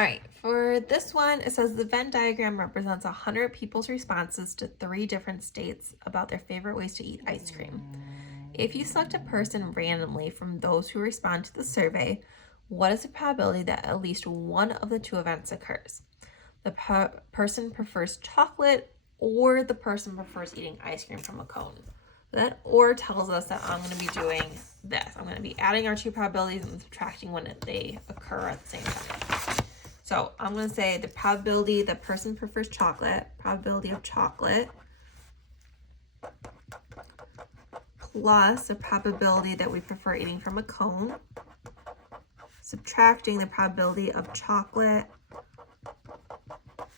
All right, for this one, it says the Venn diagram represents 100 people's responses to 3 different states about their favorite ways to eat ice cream. If you select a person randomly from those who respond to the survey, what is the probability that at least one of the 2 events occurs? The person prefers chocolate, or the person prefers eating ice cream from a cone. That or tells us that I'm going to be doing this. I'm going to be adding our 2 probabilities and subtracting when they occur at the same time. So I'm going to say the probability the person prefers chocolate, probability of chocolate, plus the probability that we prefer eating from a cone, subtracting the probability of chocolate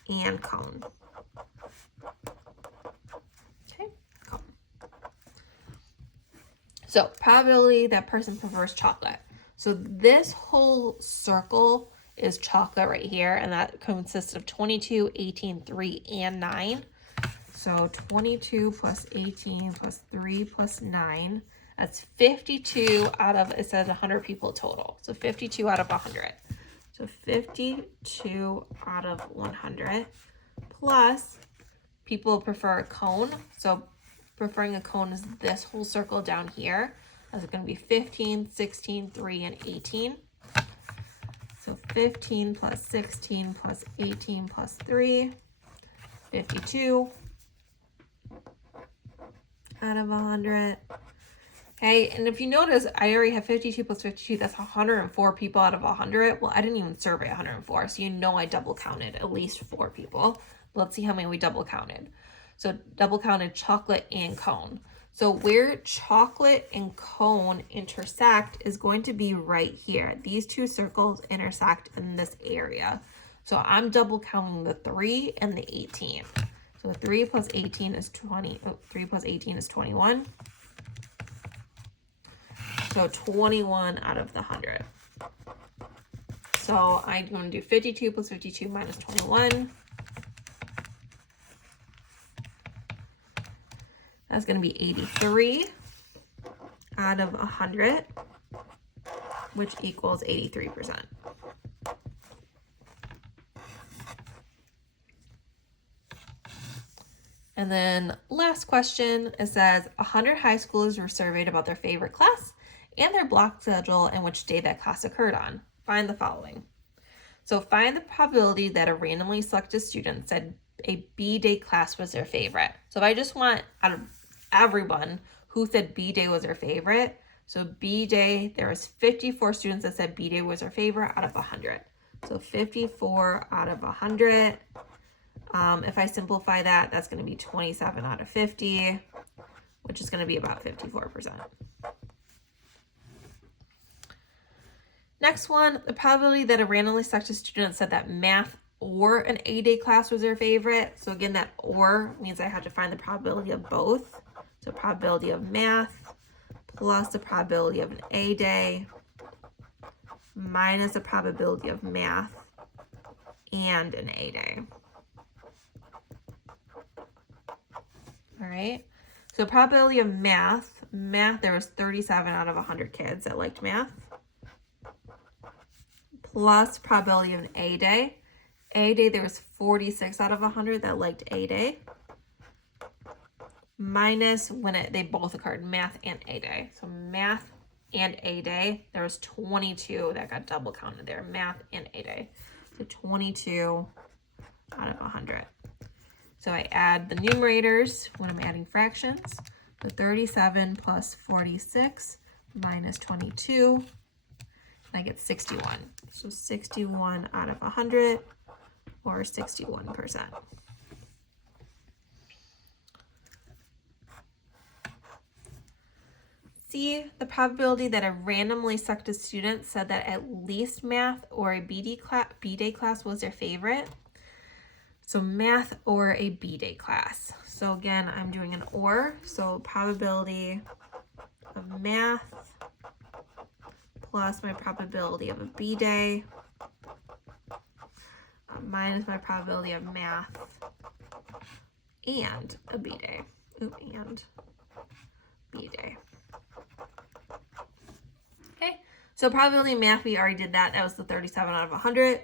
and cone. Okay, cone. So probability that person prefers chocolate. So this whole circle is chocolate right here, and that consists of 22, 18, 3, and 9. So 22 plus 18 plus 3 plus 9, that's 52 out of, it says 100 people total. So 52 out of 100. So 52 out of 100 plus people prefer a cone. So preferring a cone is this whole circle down here. That's going to be 15, 16, 3, and 18. So 15 plus 16 plus 18 plus 3, 52 out of 100. Okay, and if you notice, I already have 52 plus 52. That's 104 people out of 100. Well, I didn't even survey 104, so you know I double counted at least 4 people. Let's see how many we double counted. So double counted chocolate and cone. So where chocolate and cone intersect is going to be right here. These 2 circles intersect in this area. So I'm double counting the 3 and the 18. So 3 plus 18 is 20. 3 plus 18 is 21. So 21 out of the 100. So I'm going to do 52 plus 52 minus 21. That's going to be 83 out of 100, which equals 83%. And then last question, it says 100 high schoolers were surveyed about their favorite class and their block schedule and which day that class occurred on. Find the following. So find the probability that a randomly selected student said a B day class was their favorite. So if I just want out of everyone who said B day was their favorite, so B day, there was 54 students that said B day was their favorite out of 100. So 54 out of 100. If I simplify that, that's going to be 27 out of 50, which is going to be about 54%. Next one, the probability that a randomly selected student said that math or an A-day class was their favorite. So again, that or means I have to find the probability of both. So probability of math plus the probability of an A-day minus the probability of math and an A-day. All right, so probability of math, there was 37 out of 100 kids that liked math, plus probability of an A-day. A-day, there was 46 out of 100 that liked A-day, minus when they both occurred, math and A-day. So math and A-day, there was 22 that got double counted there, math and A-day. So 22 out of 100. So I add the numerators when I'm adding fractions. So 37 plus 46 minus 22, and I get 61. So 61 out of 100, or 61%. C, the probability that a randomly selected student said that at least math or a B-day class was their favorite. So math or a B-day class. So again, I'm doing an or. So probability of math plus my probability of a B-day minus my probability of math and a B-day. And B-day. Okay, so probability of math, we already did that. That was the 37 out of 100.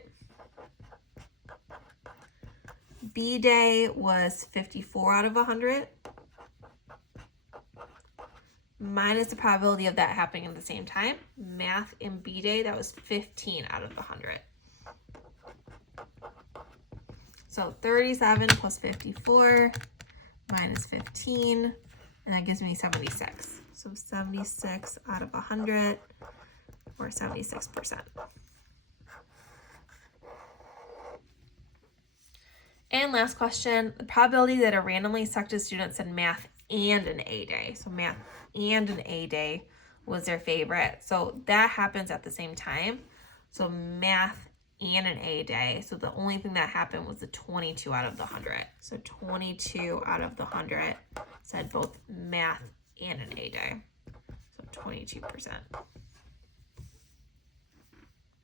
B day was 54 out of 100. Minus the probability of that happening at the same time. Math and B day, that was 15 out of 100. So 37 plus 54 minus 15, and that gives me 76. So 76 out of 100, or 76%. And last question, the probability that a randomly selected student said math and an A day. So math and an A day was their favorite. So that happens at the same time. So math and an A day. So the only thing that happened was the 22 out of the 100. So 22 out of the 100 said both math and an A day. So 22%.